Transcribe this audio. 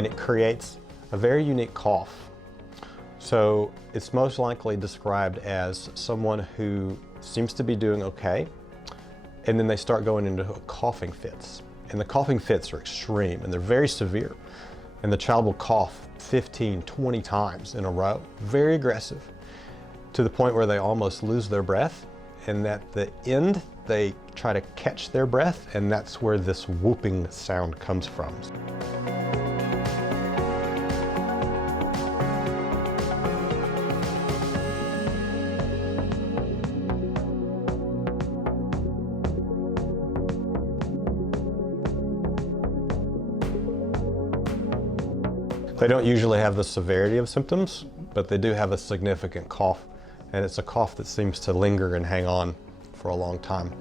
and it creates a very unique cough. So it's most likely described as someone who seems to be doing okay, and then they start going into coughing fits. And the coughing fits are extreme and they're very severe. And the child will cough 15, 20 times in a row, very aggressive, to the point where they almost lose their breath. And at the end, they try to catch their breath, and that's where this whooping sound comes from. They don't usually have the severity of symptoms, but they do have a significant cough, and it's a cough that seems to linger and hang on for a long time.